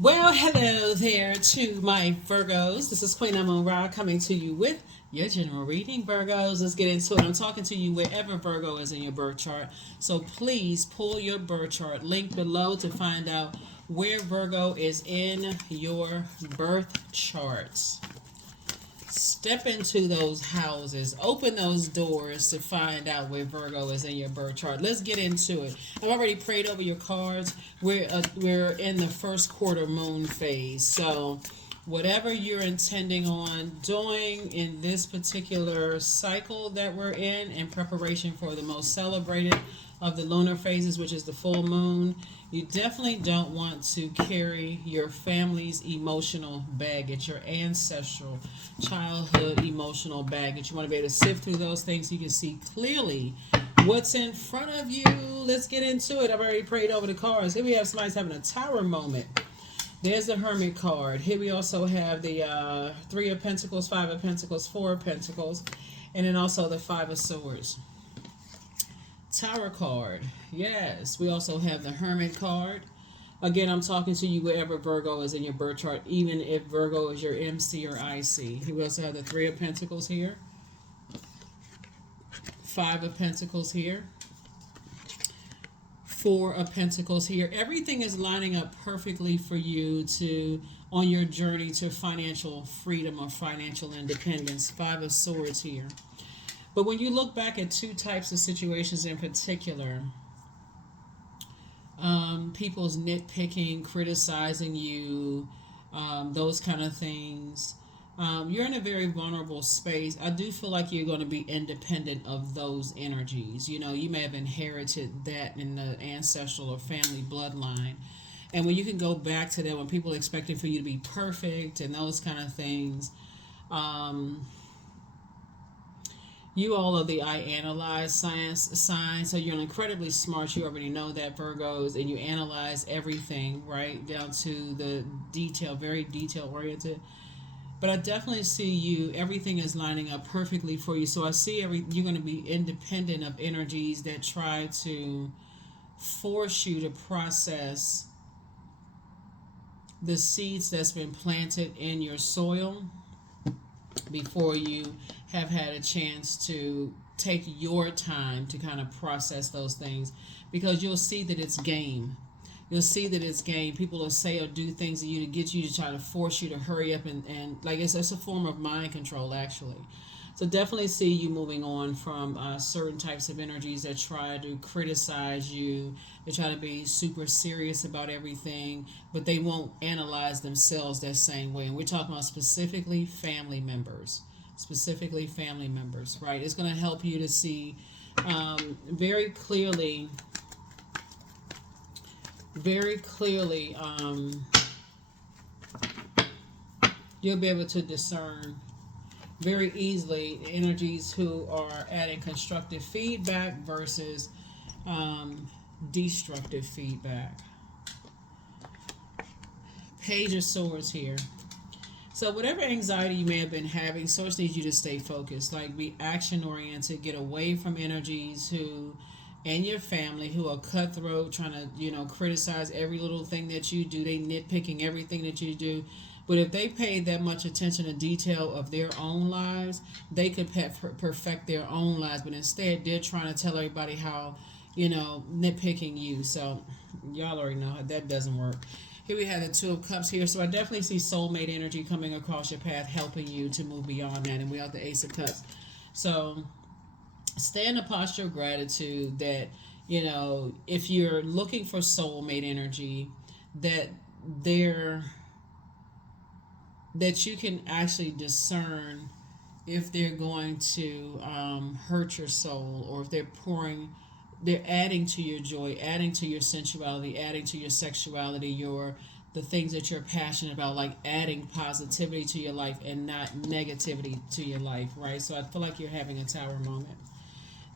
Well, hello there to my Virgos. This is Queen Amun Ra coming to you with your general reading, Virgos. Let's get into it. I'm talking to you wherever Virgo is in your birth chart. So please pull your birth chart link below to find out where Virgo is in your birth charts. Step into those houses, open those doors to find out where Virgo is in your birth chart. Let's get into it. I've already prayed over your cards. We're in the first quarter moon phase. So whatever you're intending on doing in this particular cycle that we're in preparation for the most celebrated of the lunar phases, which is the full moon, you definitely don't want to carry your family's emotional baggage, your ancestral childhood emotional baggage. You want to be able to sift through those things so you can see clearly what's in front of you. Let's get into it. I've already prayed over the cards. Here we have somebody's having a tower moment. There's the Hermit card. Here we also have the Three of Pentacles, Five of Pentacles, Four of Pentacles, and then also the Five of Swords. Tower card. Yes, we also have the Hermit card. Again, I'm talking to you wherever Virgo is in your birth chart, even if Virgo is your MC or IC. We also have the Three of Pentacles here. Five of Pentacles here. Four of Pentacles here. Everything is lining up perfectly for you on your journey to financial freedom or financial independence. Five of Swords here. But when you look back at two types of situations in particular, people's nitpicking, criticizing you, those kind of things, you're in a very vulnerable space. I do feel like you're going to be independent of those energies. You know, you may have inherited that in the ancestral or family bloodline. And when you can go back to that, when people are expecting for you to be perfect and those kind of things, you all are the I analyze sign, so you're incredibly smart. You already know that, Virgos, and you analyze everything, right, down to the detail, very detail oriented. But I definitely see you, everything is lining up perfectly for you. So I see you're going to be independent of energies that try to force you to process the seeds that's been planted in your soil before you have had a chance to take your time to kind of process those things, because you'll see that it's game. You'll see that it's game. People will say or do things to you to get you to try to force you to hurry up and like it's a form of mind control, actually. So definitely see you moving on from certain types of energies that try to criticize you. They try to be super serious about everything, but they won't analyze themselves that same way. And we're talking about specifically family members. Specifically family members, right? It's going to help you to see very clearly, you'll be able to discern very easily energies who are adding constructive feedback versus destructive feedback. Page of Swords here. So whatever anxiety you may have been having, Source needs you to stay focused, like be action oriented, get away from energies and your family who are cutthroat, trying to, criticize every little thing that you do. They nitpicking everything that you do. But if they paid that much attention to detail of their own lives, they could perfect their own lives. But instead, they're trying to tell everybody how, nitpicking you. So y'all already know how that doesn't work. Here we have the Two of Cups here. So I definitely see soulmate energy coming across your path, helping you to move beyond that. And we have the Ace of Cups. So stay in a posture of gratitude that, if you're looking for soulmate energy, that you can actually discern if they're going to hurt your soul, or if they're adding to your joy, adding to your sensuality, adding to your sexuality, the things that you're passionate about, like adding positivity to your life and not negativity to your life, right? So I feel like you're having a tower moment.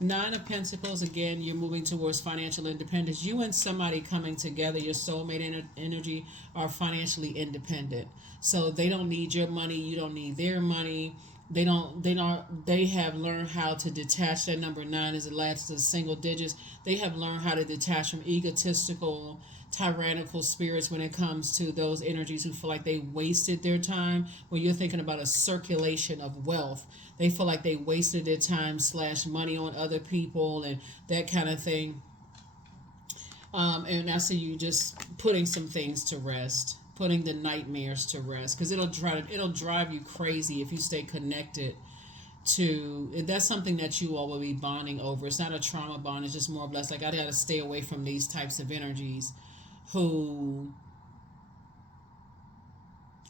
Nine of Pentacles, again, you're moving towards financial independence. You and somebody coming together, your soulmate energy, are financially independent. So they don't need your money, you don't need their money. They have learned how to detach. That number 9 is the last of single digits. They have learned how to detach from egotistical tyrannical spirits when it comes to those energies who feel like they wasted their time. When you're thinking about a circulation of wealth, they feel like they wasted their time slash money on other people and that kind of thing. And I see you just putting some things to rest, putting the nightmares to rest, because it'll drive you crazy if you stay connected to. That's something that you all will be bonding over. It's not a trauma bond. It's just more or less like I got to stay away from these types of energies who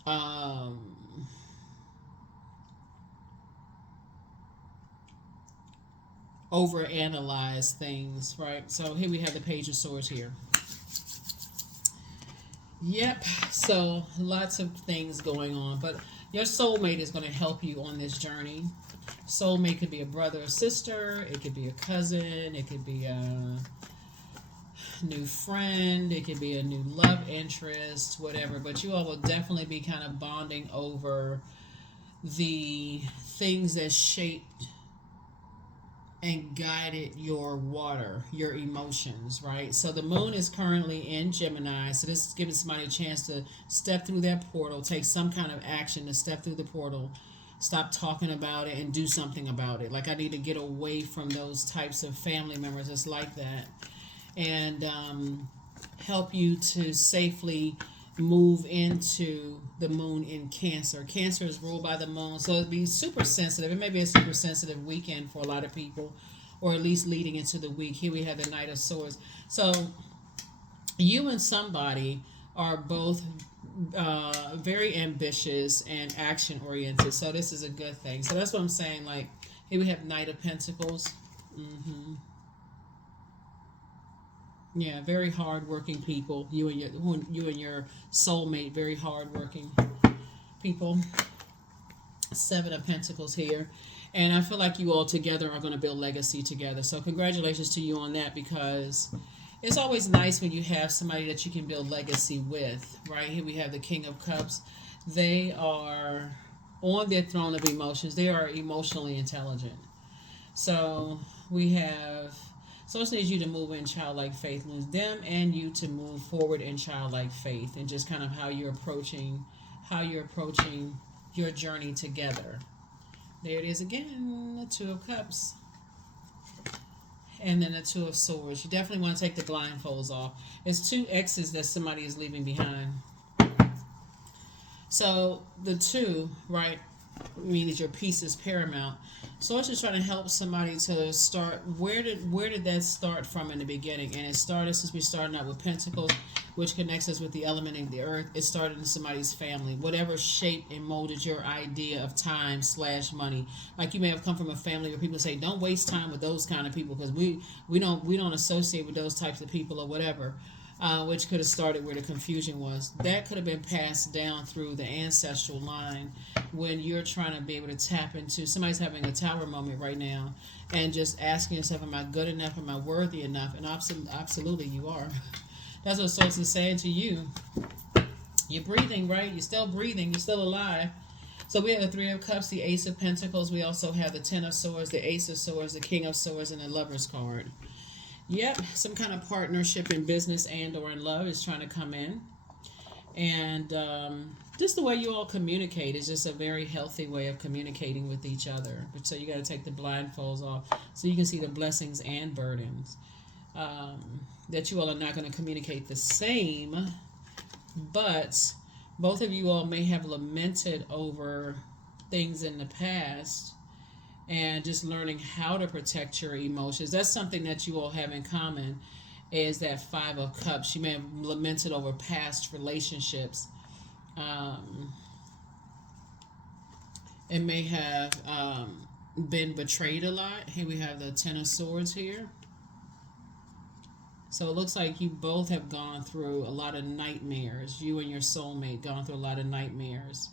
um overanalyze things, right? So here we have the Page of Swords here. Yep. So lots of things going on, but your soulmate is going to help you on this journey. Soulmate could be a brother or sister. It could be a cousin. It could be a new friend. It could be a new love interest, whatever. But you all will definitely be kind of bonding over the things that shaped and guided your water, your emotions, right? So the moon is currently in Gemini, so this is giving somebody a chance to step through that portal, take some kind of action to step through the portal, stop talking about it and do something about it. Like I need to get away from those types of family members that's like that, and help you to safely move into the moon in Cancer. Cancer is ruled by the moon, so it'd be super sensitive. It may be a super sensitive weekend for a lot of people, or at least leading into the week. Here we have the Knight of Swords. So you and somebody are both very ambitious and action oriented. So this is a good thing. So that's what I'm saying. Like here we have Knight of Pentacles. Yeah, very hardworking people. You and your soulmate, very hardworking people. Seven of Pentacles here, and I feel like you all together are going to build legacy together. So congratulations to you on that, because it's always nice when you have somebody that you can build legacy with. Right here we have the King of Cups. They are on their throne of emotions. They are emotionally intelligent. So we have. So it needs you to move in childlike faith, lose them, and you to move forward in childlike faith, and just kind of how you're approaching your journey together. There it is again, the Two of Cups, and then the Two of Swords. You definitely want to take the blindfolds off. It's two exes that somebody is leaving behind. So the two, right, means your peace is paramount. So it's just trying to help somebody to start. Where did that start from in the beginning? And it started since we started out with Pentacles, which connects us with the element of the earth. It started in somebody's family. Whatever shaped and molded your idea of time slash money. Like you may have come from a family where people say, don't waste time with those kind of people, because we don't associate with those types of people or whatever. Which could have started where the confusion was. That could have been passed down through the ancestral line when you're trying to be able to tap into. Somebody's having a tower moment right now and just asking yourself, am I good enough? Am I worthy enough? And absolutely you are. That's what Source is saying to you. You're breathing, right? You're still breathing. You're still alive. So we have the Three of Cups, the Ace of Pentacles. We also have the Ten of Swords, the Ace of Swords, the King of Swords, and the Lover's card. Yep, some kind of partnership in business and or in love is trying to come in. And just the way you all communicate is just a very healthy way of communicating with each other. But so you got to take the blindfolds off so you can see the blessings and burdens. That you all are not going to communicate the same, but both of you all may have lamented over things in the past and just learning how to protect your emotions. That's something that you all have in common, is that Five of Cups. You may have lamented over past relationships. It may have been betrayed a lot. Here we have the Ten of Swords here. So it looks like you both have gone through a lot of nightmares. You and your soulmate gone through a lot of nightmares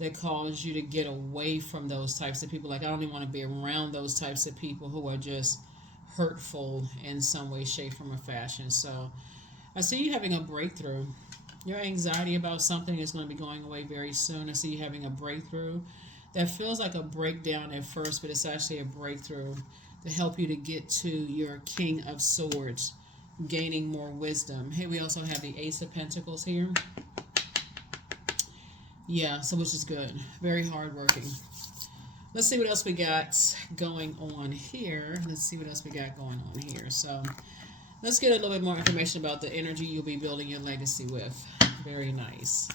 that cause you to get away from those types of people. Like, I don't even want to be around those types of people who are just hurtful in some way, shape, form, or fashion. So I see you having a breakthrough. Your anxiety about something is going to be going away very soon. I see you having a breakthrough that feels like a breakdown at first, but it's actually a breakthrough to help you to get to your King of Swords. gaining more wisdom. Here we also have the Ace of Pentacles here. Yeah, so which is good. Very hardworking. Let's see what else we got going on here. Let's see what else we got going on here. So let's get a little bit more information about the energy you'll be building your legacy with. Very nice.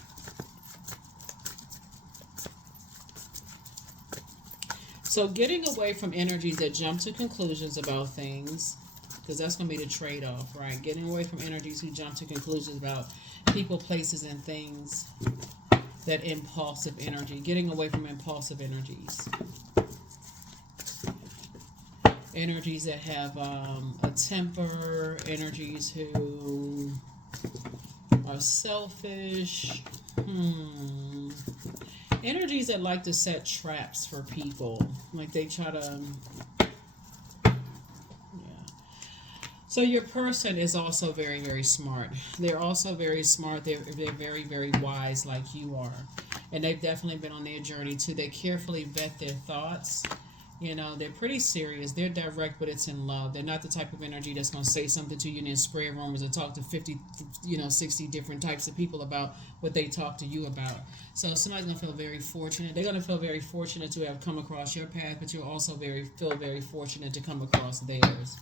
So getting away from energies that jump to conclusions about things, because that's going to be the trade-off, right? Getting away from energies who jump to conclusions about people, places, and things. That impulsive energy. Getting away from impulsive energies. Energies that have a temper. Energies who are selfish. Energies that like to set traps for people. Like they try to... So your person is also very, very smart. They're also very smart. They're very, very wise like you are. And they've definitely been on their journey too. They carefully vet their thoughts. You know, they're pretty serious. They're direct, but it's in love. They're not the type of energy that's going to say something to you and then spread rumors and talk to 50, 60 different types of people about what they talk to you about. So somebody's going to feel very fortunate. They're going to feel very fortunate to have come across your path, but you'll also feel very fortunate to come across theirs.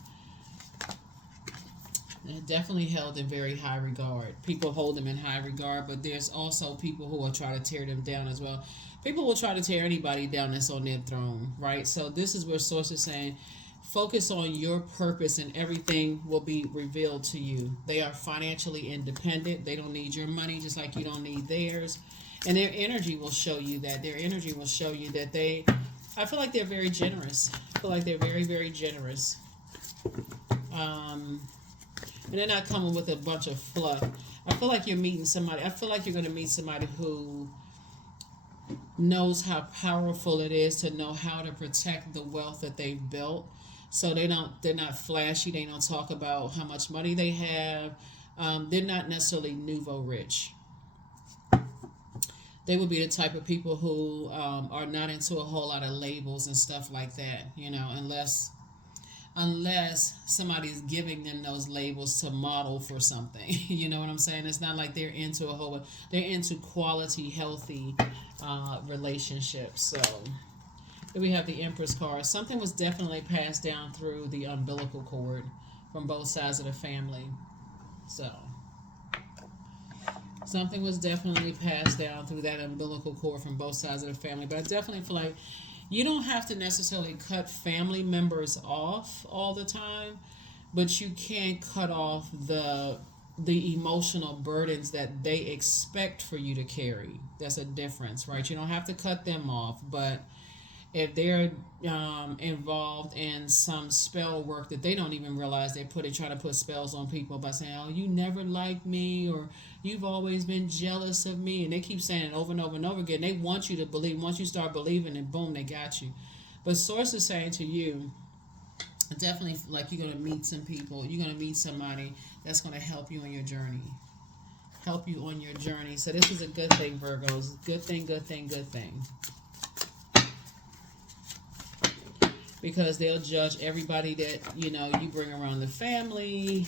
They're definitely held in very high regard. People hold them in high regard, but there's also people who will try to tear them down as well. People will try to tear anybody down that's on their throne, right? So this is where Source is saying, focus on your purpose and everything will be revealed to you. They are financially independent. They don't need your money just like you don't need theirs. And their energy will show you that. Their energy will show you that I feel like they're very generous. I feel like they're very, very generous. And they're not coming with a bunch of fluff. I feel like you're meeting somebody. I feel like you're going to meet somebody who knows how powerful it is to know how to protect the wealth that they've built. So they're not flashy. They don't talk about how much money they have. They're not necessarily nouveau rich. They would be the type of people who are not into a whole lot of labels and stuff like that, unless somebody's giving them those labels to model for something. You know what I'm saying? It's not like they're into they're into quality, healthy relationships. So here we have the Empress card. Something was definitely passed down through the umbilical cord from both sides of the family. So something was definitely passed down through that umbilical cord from both sides of the family. But I definitely feel like you don't have to necessarily cut family members off all the time, but you can cut off the emotional burdens that they expect for you to carry. That's a difference, right? You don't have to cut them off, but if they're involved in some spell work that they don't even realize they're trying to put spells on people by saying, oh, you never liked me, or you've always been jealous of me, and they keep saying it over and over and over again. They want you to believe. Once you start believing, and boom, they got you. But Source is saying to you, definitely, like, you're going to meet some people. You're going to meet somebody that's going to help you on your journey. Help you on your journey. So this is a good thing, Virgos. Good thing, good thing, good thing. Because they'll judge everybody that, you bring around the family.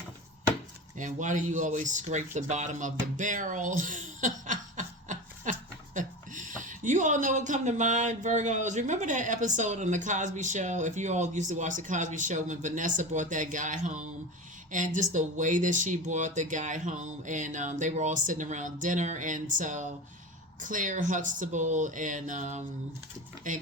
And why do you always scrape the bottom of the barrel? You all know what come to mind, Virgos. Remember that episode on The Cosby Show? If you all used to watch The Cosby Show, when Vanessa brought that guy home, and just the way that she brought the guy home, and they were all sitting around dinner, and so Claire Huxtable and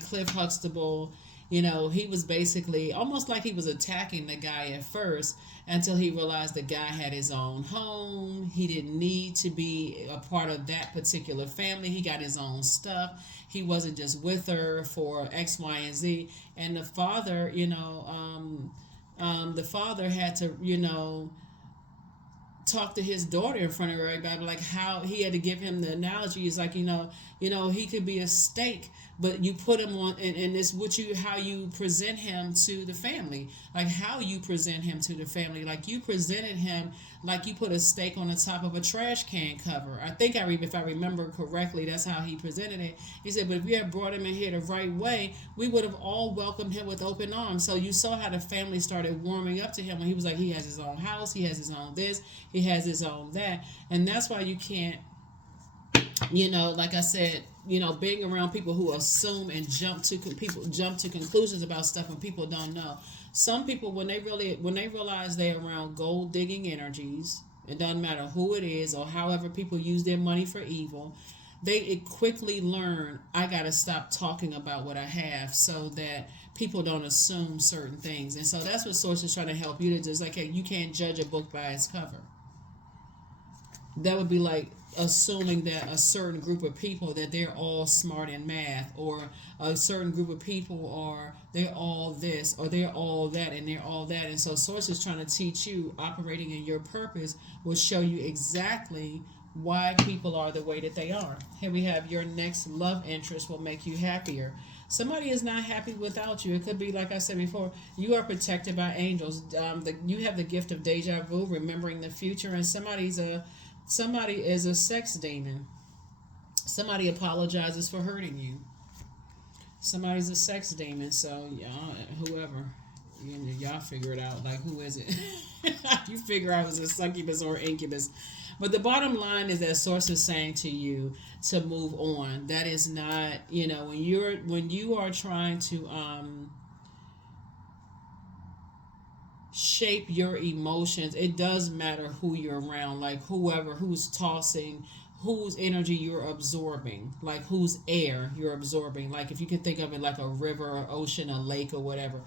Cliff Huxtable, he was basically almost like he was attacking the guy at first, until he realized the guy had his own home. He didn't need to be a part of that particular family. He got his own stuff. He wasn't just with her for X, Y, and Z. And the father, the father had to, talk to his daughter in front of everybody, like how he had to give him the analogy. He's like, he could be a steak, but you put him on, and it's how you present him to the family, like how you present him to the family. Like, you presented him like you put a steak on the top of a trash can cover. I think if I remember correctly, that's how he presented it. He said, but if you had brought him in here the right way, we would have all welcomed him with open arms. So you saw how the family started warming up to him when he was like, he has his own house, he has his own this, he has his own that. And that's why you can't, like I said, being around people who assume and jump to conclusions about stuff when people don't know. Some people, when they realize they're around gold digging energies, it doesn't matter who it is or however people use their money for evil, they quickly learn, I got to stop talking about what I have so that people don't assume certain things. And so that's what Source is trying to help you to just like, hey, you can't judge a book by its cover. That would be like assuming that a certain group of people, that they're all smart in math, or a certain group of people are, they're all this or they're all that and they're all that. And so Source is trying to teach you, operating in your purpose will show you exactly why people are the way that they are. Here we have, your next love interest will make you happier. Somebody is not happy without you. It could be, like I said before, you are protected by angels. You have the gift of deja vu, remembering the future, and somebody is a sex demon. Somebody apologizes for hurting you. Somebody's a sex demon. So whoever, y'all figure it out. Like, who is it? You figure out if it's a succubus or incubus. But the bottom line is that Source is saying to you to move on. That is not, when you are trying to shape your emotions, it does matter who you're around, like who's tossing, whose energy you're absorbing, like whose air you're absorbing. Like if you can think of it like a river or ocean, a lake or whatever,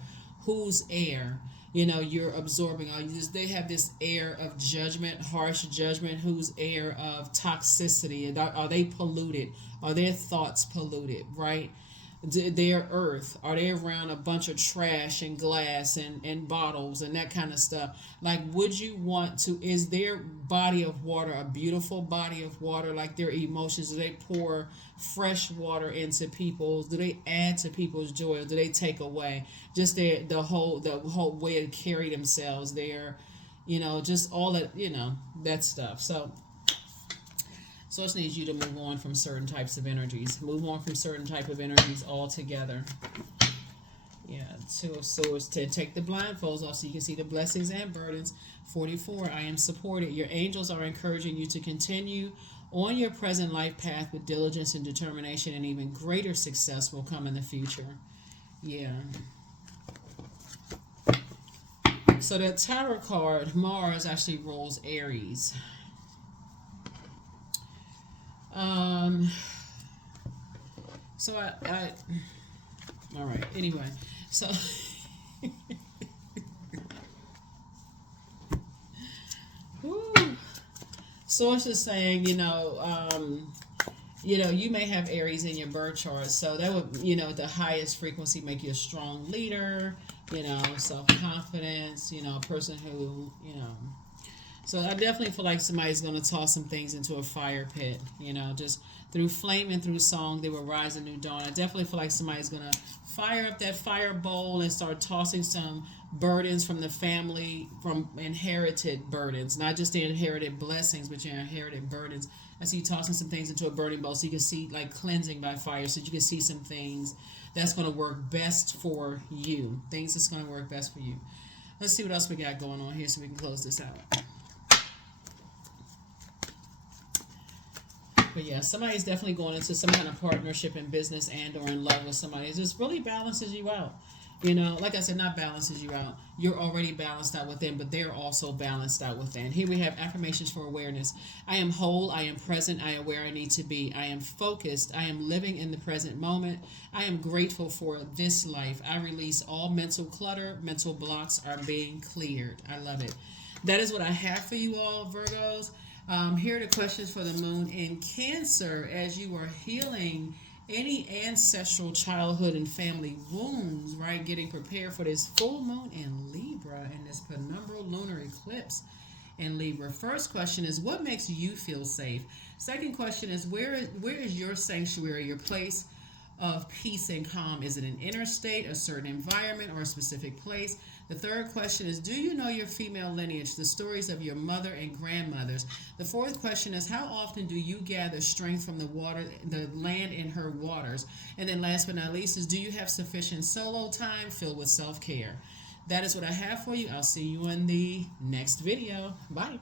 whose air you're absorbing. They have this air of judgment, harsh judgment, whose air of toxicity. Are they polluted? Are their thoughts polluted, right? Their earth, are they around a bunch of trash and glass and bottles and that kind of stuff? Like, would you want to, is their body of water a beautiful body of water? Like their emotions, do they pour fresh water into people's, do they add to people's joy, or do they take away? Just the whole way to carry themselves, their just all that, that stuff. So it needs you to move on from certain types of energies. Move on from certain type of energies altogether. Yeah, Two of Swords, to take the blindfolds off so you can see the blessings and burdens. 44, I am supported. Your angels are encouraging you to continue on your present life path with diligence and determination, and even greater success will come in the future. Yeah. So that tarot card, Mars, actually rules Aries. So I all right, anyway, so woo. Source is saying, you may have Aries in your birth chart, so that would, the highest frequency make you a strong leader, self-confidence, a person who, So I definitely feel like somebody's going to toss some things into a fire pit, just through flame and through song, they will rise a new dawn. I definitely feel like somebody's going to fire up that fire bowl and start tossing some burdens from the family, from inherited burdens, not just the inherited blessings, but your inherited burdens. I see you tossing some things into a burning bowl so you can see, like, cleansing by fire, so you can see some things that's going to work best for you, things that's going to work best for you. Let's see what else we got going on here so we can close this out. But yeah, somebody's definitely going into some kind of partnership in business and or in love with somebody. It just really balances you out. Like I said, not balances you out. You're already balanced out within, but they're also balanced out within. Here we have affirmations for awareness. I am whole. I am present. I am where I need to be. I am focused. I am living in the present moment. I am grateful for this life. I release all mental clutter. Mental blocks are being cleared. I love it. That is what I have for you all, Virgos. Here are the questions for the moon in Cancer as you are healing any ancestral childhood and family wounds, right? Getting prepared for this full moon in Libra and this penumbral lunar eclipse in Libra. First question is, what makes you feel safe? Second question is, where is your sanctuary, your place of peace and calm? Is it an inner state, a certain environment, or a specific place? The third question is, do you know your female lineage, the stories of your mother and grandmothers? The fourth question is, how often do you gather strength from the land in her waters? And then last but not least is, do you have sufficient solo time filled with self-care? That is what I have for you. I'll see you in the next video. Bye.